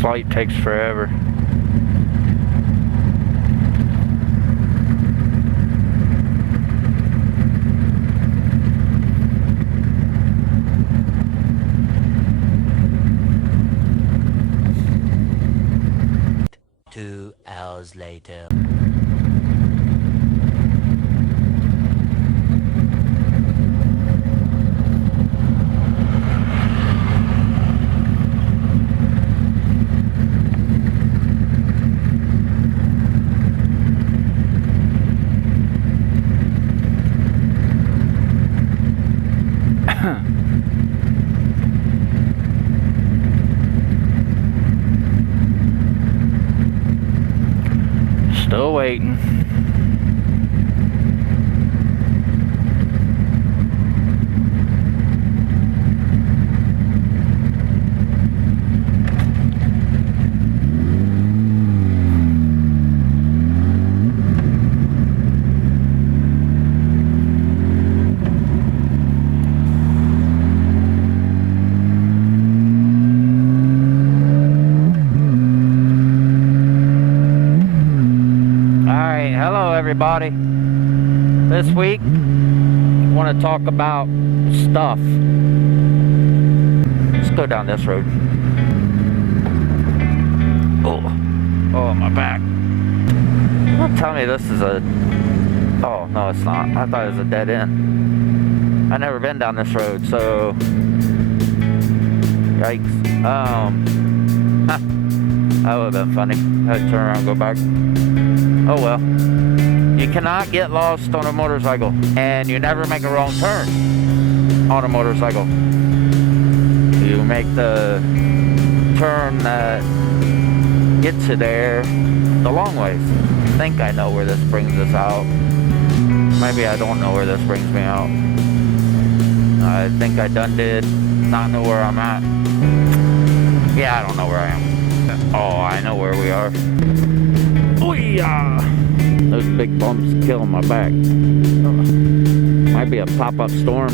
This light takes forever. Two hours later. Still waiting. Hello everybody. This week I want to talk about stuff. Let's go down this road. Oh, my back. Don't tell me this is a... Oh, no, it's not. I thought it was a dead end. I've never been down this road, so... Yikes. That would have been funny. I'd turn around and go back. Oh well. You cannot get lost on a motorcycle, and you never make a wrong turn on a motorcycle. You make the turn that gets you there the long ways. I think I know where this brings us out. Maybe I don't know where this brings me out. I think I done did not know where I'm at. Yeah, I don't know where I am. Oh, I know where we are. Oh yeah! Those big bumps killing my back. Might be a pop-up storm.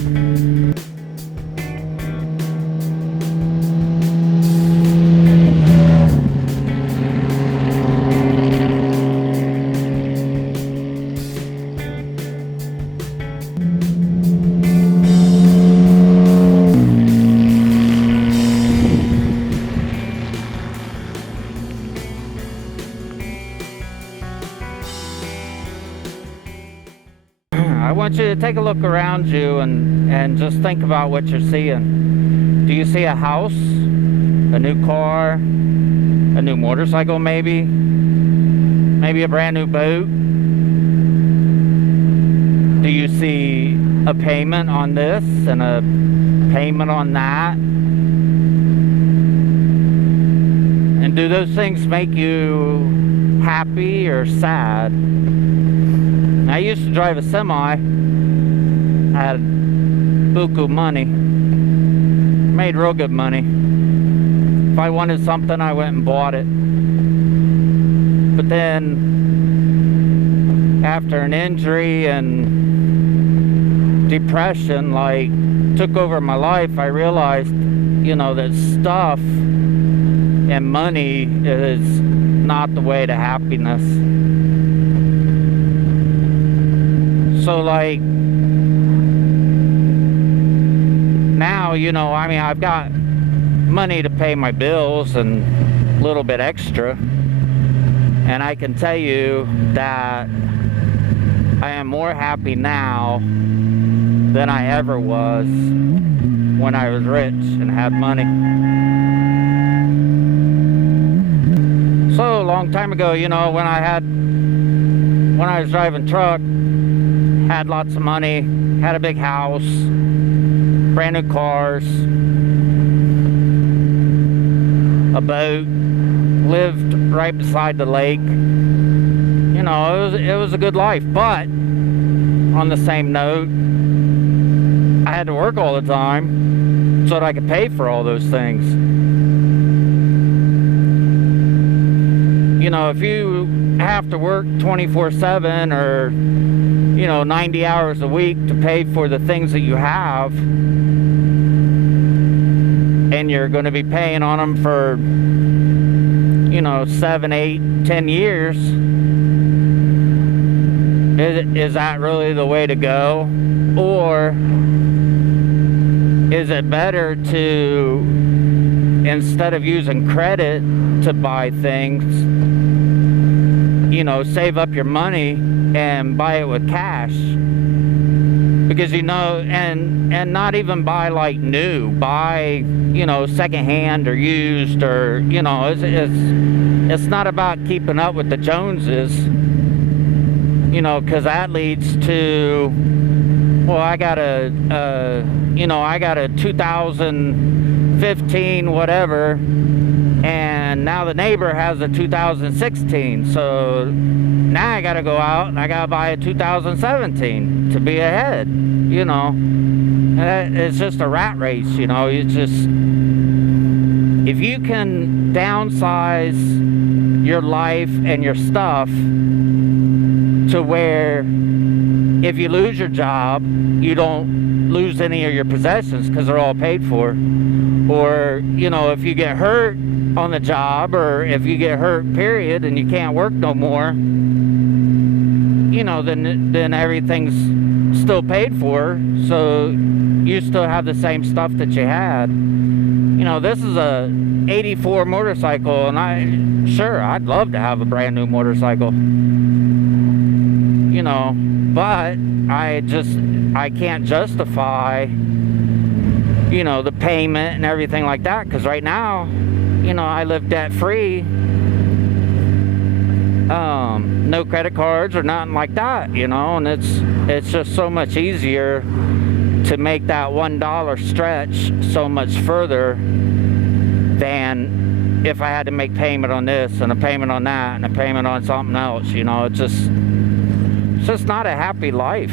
I want you to take a look around you and just think about what you're seeing. Do you see a house, a new car, a new motorcycle maybe a brand new boat? Do you see a payment on this and a payment on that? And do those things make you happy or sad? I used to drive a semi. I had buku money. Made real good money. If I wanted something, I went and bought it. But then, after an injury and depression, like, took over my life, I realized, that stuff and money is not the way to happiness. So like now, I've got money to pay my bills and a little bit extra. And I can tell you that I am more happy now than I ever was when I was rich and had money. So a long time ago, when I was driving truck, had lots of money, had a big house, brand new cars, a boat, lived right beside the lake. It was a good life. But on the same note, I had to work all the time so that I could pay for all those things. If you have to work 24/7 or 90 hours a week to pay for the things that you have, and you're going to be paying on them for 7, 8, 10 years, is that really the way to go? Or is it better to, instead of using credit to buy things, save up your money and buy it with cash? Because and not even buy like new, buy secondhand or used, or it's not about keeping up with the Joneses, because that leads to, well, I got a 2015 whatever, and now the neighbor has a 2016, so now I gotta go out and I gotta buy a 2017 to be ahead. It's just a rat race. It's just, if you can downsize your life and your stuff to where if you lose your job, you don't lose any of your possessions because they're all paid for. Or, if you get hurt on the job, or if you get hurt, period, and you can't work no more, then everything's still paid for, so you still have the same stuff that you had. This is a 84 motorcycle, and I'd love to have a brand new motorcycle, but I can't justify, the payment and everything like that, because right now, I live debt free, no credit cards or nothing like that, and it's just so much easier to make that $1 stretch so much further than if I had to make payment on this and a payment on that and a payment on something else. It's just not a happy life,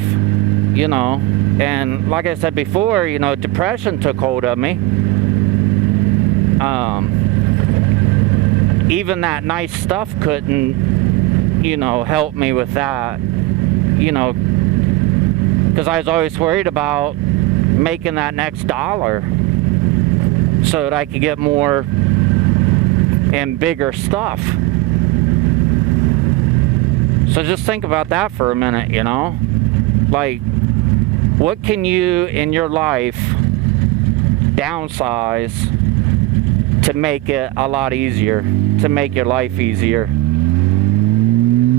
and like I said before, depression took hold of me. Even that nice stuff couldn't help me with that, because I was always worried about making that next dollar so that I could get more and bigger stuff. So just think about that for a minute, like, what can you in your life downsize to make it a lot easier, to make your life easier?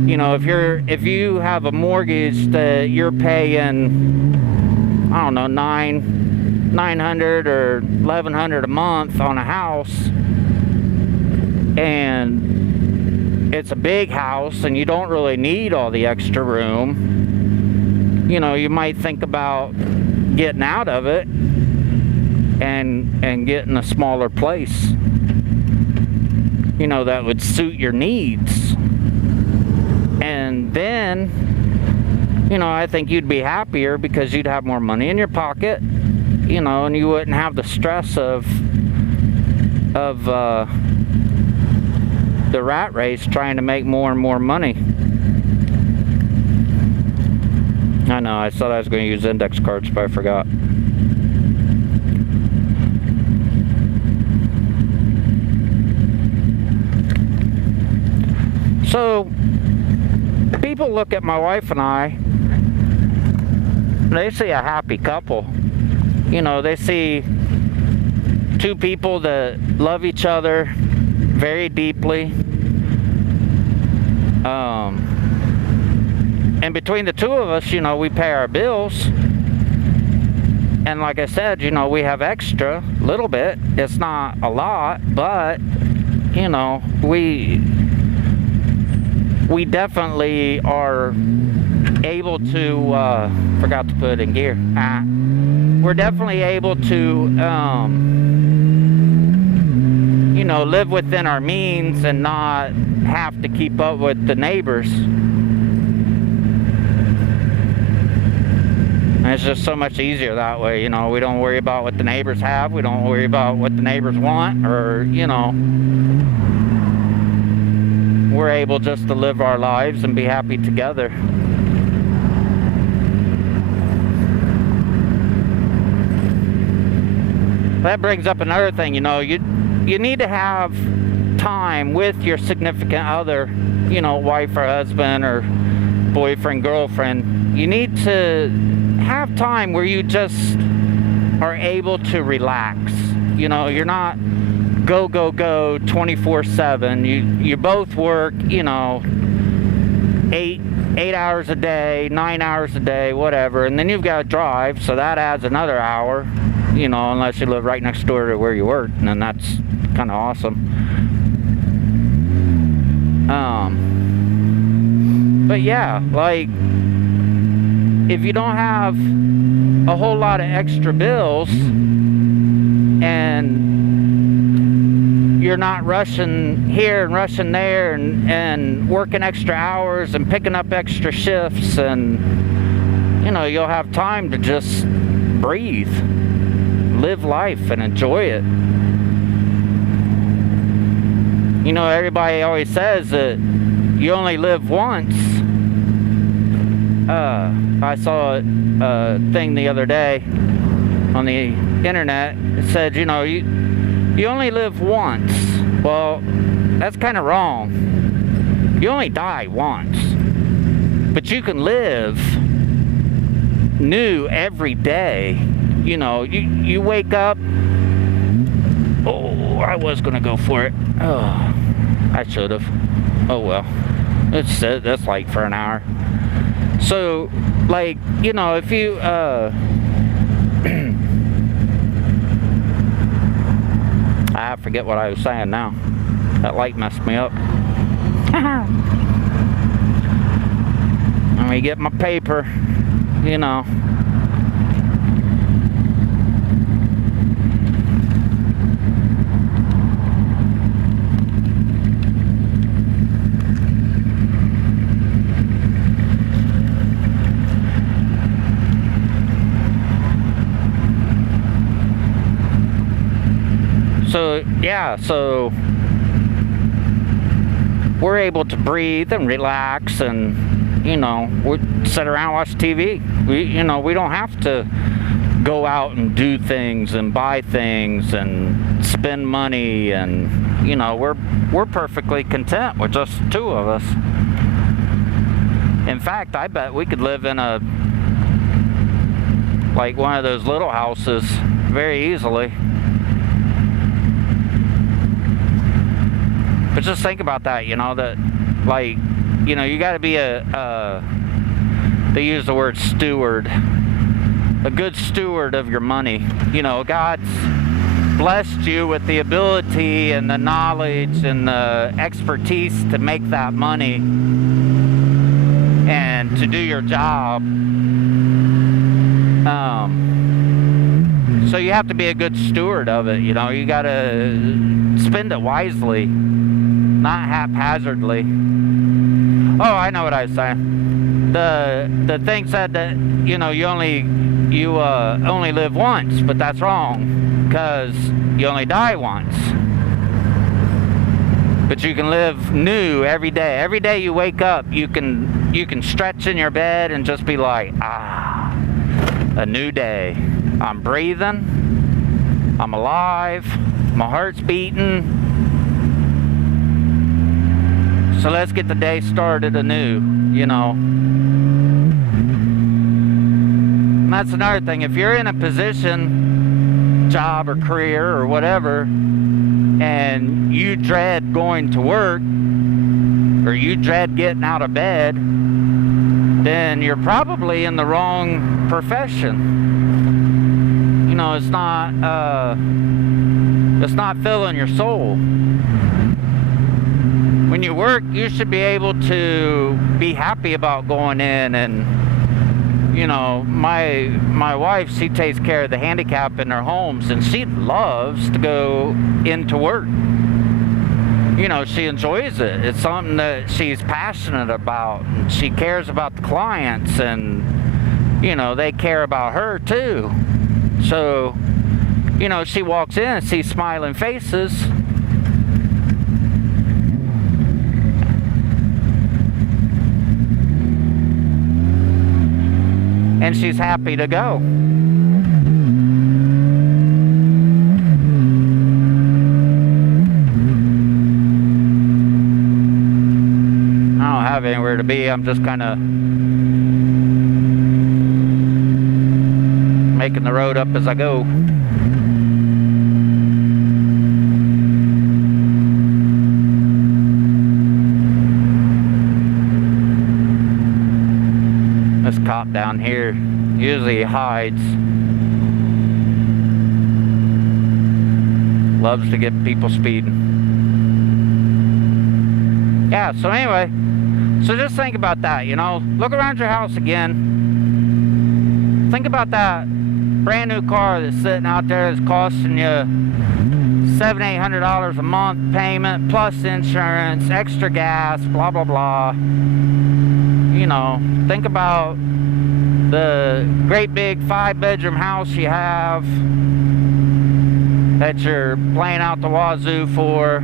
If you have a mortgage that you're paying, I don't know, $900 or $1,100 a month on a house, and it's a big house and you don't really need all the extra room, you might think about getting out of it and getting a smaller place, that would suit your needs. And then, I think you'd be happier because you'd have more money in your pocket, and you wouldn't have the stress of the rat race trying to make more and more money. I know, I thought I was going to use index cards, but I forgot. So, people look at my wife and I, they see a happy couple. They see two people that love each other very deeply. And between the two of us, we pay our bills. And like I said, we have extra, a little bit. It's not a lot, but, we definitely are able to, forgot to put it in gear. We're definitely able to, live within our means and not have to keep up with the neighbors. And it's just so much easier that way, we don't worry about what the neighbors have, we don't worry about what the neighbors want, or, we're able just to live our lives and be happy together. That brings up another thing, you need to have time with your significant other, you know, wife or husband or boyfriend, girlfriend, you need to have time where you just are able to relax. You know, you're not go 24/7. You both work, you know, 8 hours a day, 9 hours a day, whatever, and then you've got to drive, so that adds another hour, you know, unless you live right next door to where you work, and then that's kind of awesome. But yeah, like, if you don't have a whole lot of extra bills and you're not rushing here and rushing there and working extra hours and picking up extra shifts, and you know, you'll have time to just breathe, live life and enjoy it. You know, everybody always says that you only live once. I saw a thing the other day on the internet. It said, you know, you only live once. Well, that's kind of wrong. You only die once. But you can live new every day. You know, you wake up. Oh, I was going to go for it. Oh, I should have. Oh, well. That's like for an hour. So, like, you know, if you, I forget what I was saying now. That light messed me up. Let me get my paper, you know. So, yeah, so we're able to breathe and relax and, you know, we sit around and watch TV. We don't have to go out and do things and buy things and spend money, and, you know, we're perfectly content with just two of us. In fact, I bet we could live in like one of those little houses very easily. But just think about that, you know, that, like, you know, you got to be they use the word steward, a good steward of your money. You know, God's blessed you with the ability and the knowledge and the expertise to make that money and to do your job. So you have to be a good steward of it, you know, you got to spend it wisely. Not haphazardly. Oh, I know what I was saying. The thing said that, you know, you only live once, but that's wrong, because you only die once. But you can live new every day. Every day you wake up, you can stretch in your bed and just be like, a new day. I'm breathing. I'm alive. My heart's beating. So let's get the day started anew, you know. And that's another thing. If you're in a position, job or career or whatever, and you dread going to work, or you dread getting out of bed, then you're probably in the wrong profession. You know, it's not filling your soul. When you work, you should be able to be happy about going in, and, you know, my wife, she takes care of the handicapped in their homes, and she loves to go into work. You know, she enjoys it. It's something that she's passionate about, and she cares about the clients, and, you know, they care about her too. So, you know, she walks in and sees smiling faces. And she's happy to go. have anywhere to be. I'm just kind of making the road up as I go. This cop down here usually hides. Loves to get people speeding. Yeah, so anyway, so just think about that, you know. Look around your house again. Think about that brand new car that's sitting out there that's costing you $700-800 a month payment, plus insurance, extra gas, blah, blah, blah. You know, think about the great big 5-bedroom house you have that you're playing out the wazoo for,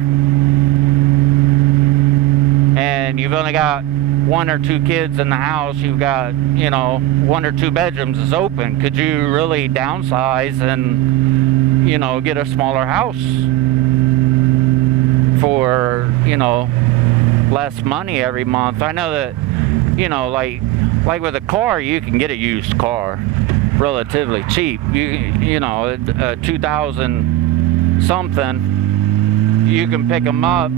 and you've only got 1 or 2 kids in the house. You've got, you know, 1 or 2 bedrooms is open. Could you really downsize and, you know, get a smaller house for, you know, less money every month? I know that, you know, like with a car, you can get a used car relatively cheap. You know, 2000 something, you can pick them up,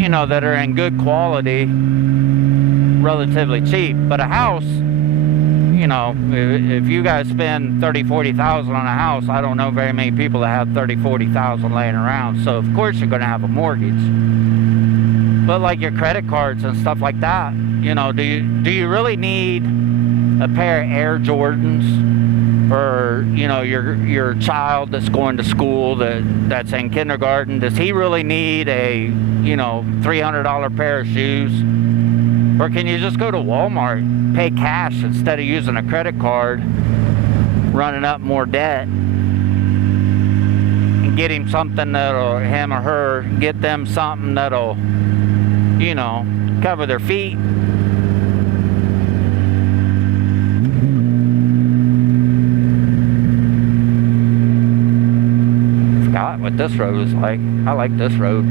you know, that are in good quality relatively cheap. But a house, you know, if you guys spend $30,000-40,000 on a house, I don't know very many people that have $30,000-40,000 laying around. So of course you're going to have a mortgage. But like your credit cards and stuff like that, you know, do you really need a pair of Air Jordans? Or, you know, your child that's going to school, that's in kindergarten, does he really need a, you know, $300 pair of shoes? Or can you just go to Walmart, pay cash instead of using a credit card, running up more debt, and get him something that'll, him or her, get them something that'll, you know, cover their feet? What this road is like. I like this road.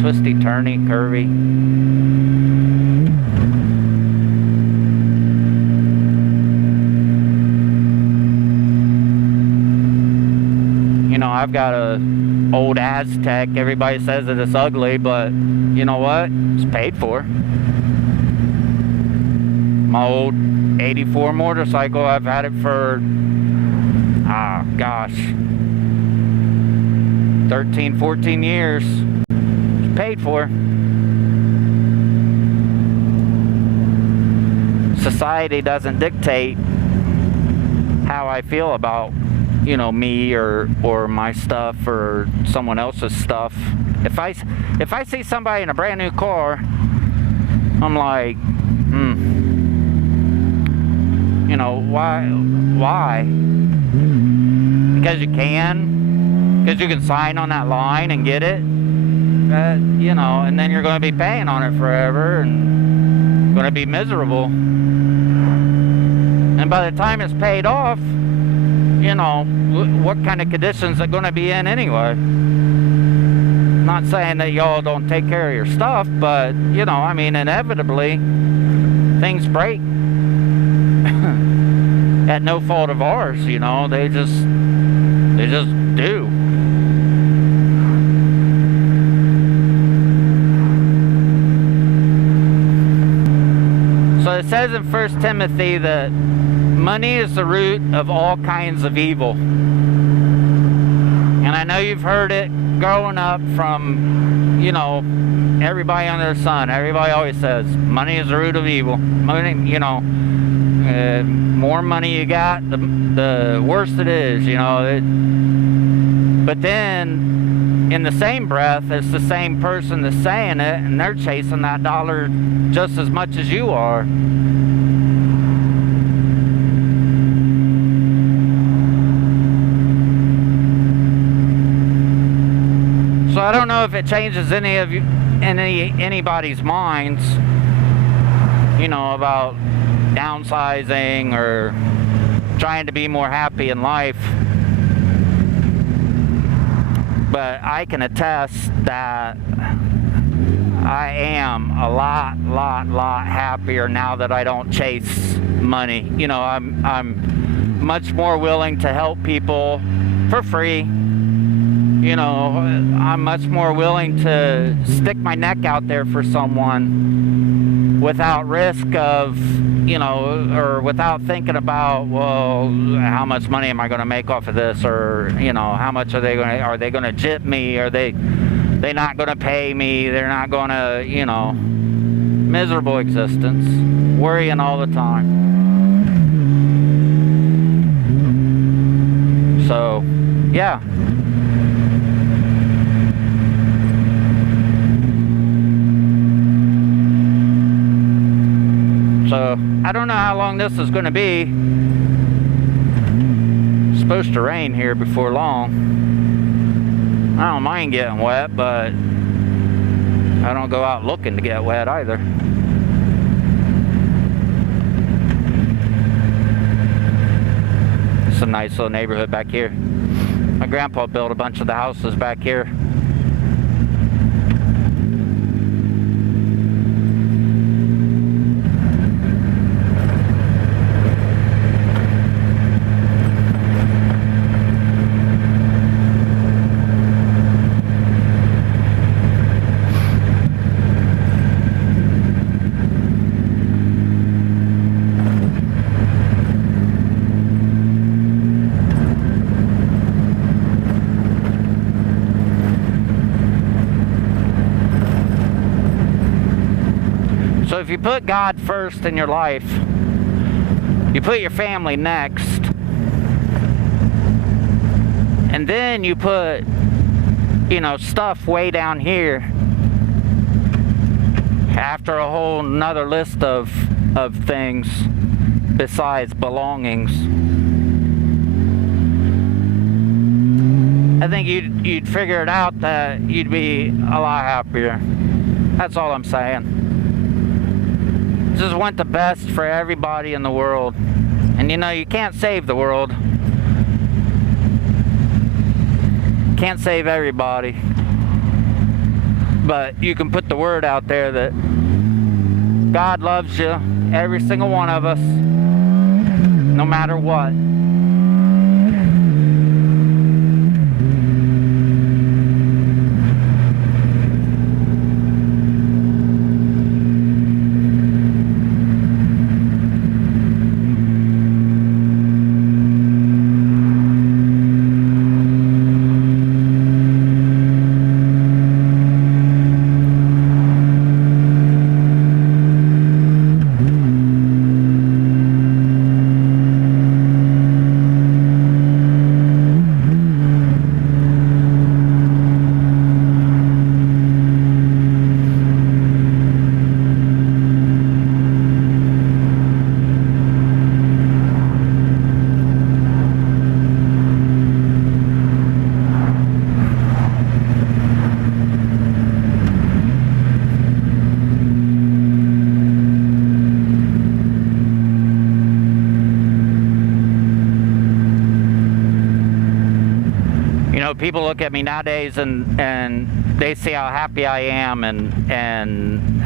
Twisty, turny, curvy. You know, I've got a old Aztec. Everybody says that it's ugly, but you know what? It's paid for. My old 84 motorcycle, I've had it for, gosh, 13, 14 years. It's paid for. Society doesn't dictate how I feel about, you know, me or my stuff or someone else's stuff. If I see somebody in a brand new car, I'm like, you know, why? Because you can. Because you can sign on that line and get it, you know, and then you're going to be paying on it forever and going to be miserable. And by the time it's paid off, you know, what kind of conditions are going to be in anyway? Not saying that y'all don't take care of your stuff, but, you know, I mean, inevitably, things break. At no fault of ours, you know, they just do. So it says in 1 Timothy that money is the root of all kinds of evil. And I know you've heard it growing up from, you know, everybody under the sun. Everybody always says money is the root of evil. Money, you know, more money you got, the worse it is, you know. But then, in the same breath, it's the same person that's saying it, and they're chasing that dollar just as much as you are. So I don't know if it changes anybody's minds, you know, about downsizing or trying to be more happy in life. But I can attest that I am a lot happier now that I don't chase money. You know, I'm much more willing to help people for free. You know, I'm much more willing to stick my neck out there for someone without risk of, you know, or without thinking about, well, how much money am I going to make off of this, or, you know, how much are they going to jip me? Are they not going to pay me? They're not going to, you know, miserable existence, worrying all the time. So, yeah. So, I don't know how long this is going to be. It's supposed to rain here before long. I don't mind getting wet, but I don't go out looking to get wet either. It's a nice little neighborhood back here. My grandpa built a bunch of the houses back here. So if you put God first in your life, you put your family next, and then you put, you know, stuff way down here after a whole nother list of things besides belongings, I think you'd figure it out that you'd be a lot happier. That's all I'm saying. Just want the best for everybody in the world. And you know, you can't save the world. Can't save everybody. But you can put the word out there that God loves you, every single one of us, no matter what. People look at me nowadays and they see how happy I am and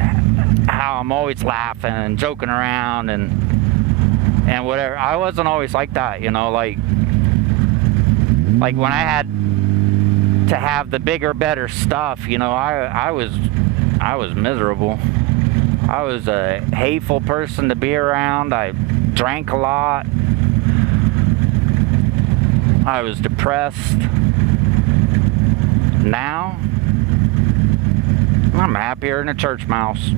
how I'm always laughing and joking around and whatever. I wasn't always like that, you know, like when I had to have the bigger, better stuff, you know, I was miserable. I was a hateful person to be around. I drank a lot. I was depressed. Now, I'm happier than a church mouse.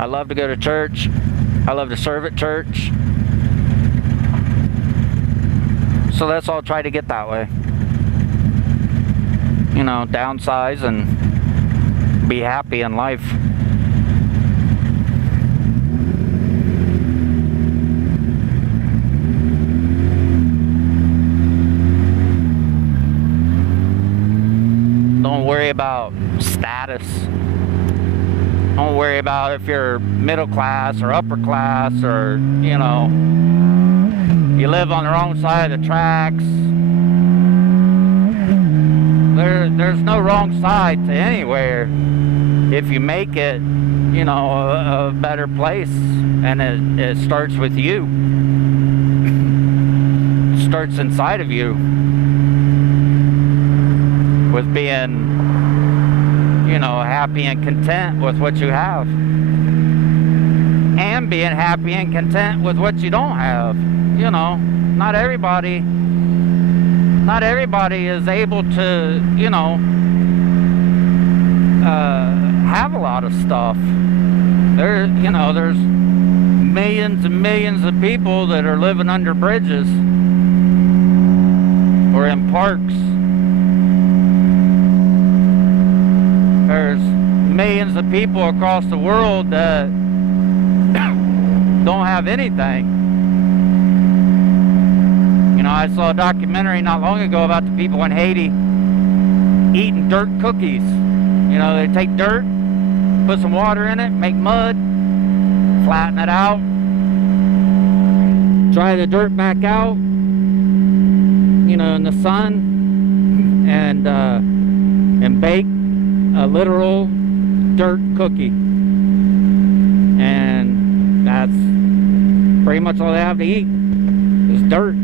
I love to go to church. I love to serve at church. So let's all try to get that way. You know, downsize and be happy in life. Don't worry about status. Don't worry about if you're middle class or upper class or, you know, you live on the wrong side of the tracks. there's no wrong side to anywhere if you make it, you know, a better place. And it starts with you. It starts inside of you with being, you know, happy and content with what you have, and being happy and content with what you don't have. You know, not everybody is able to, you know, have a lot of stuff. There's millions and millions of people that are living under bridges or in parks. There's millions of people across the world that don't have anything. You know, I saw a documentary not long ago about the people in Haiti eating dirt cookies. You know, they take dirt, put some water in it, make mud, flatten it out, dry the dirt back out, you know, in the sun, and bake a literal dirt cookie. And that's pretty much all they have to eat is dirt.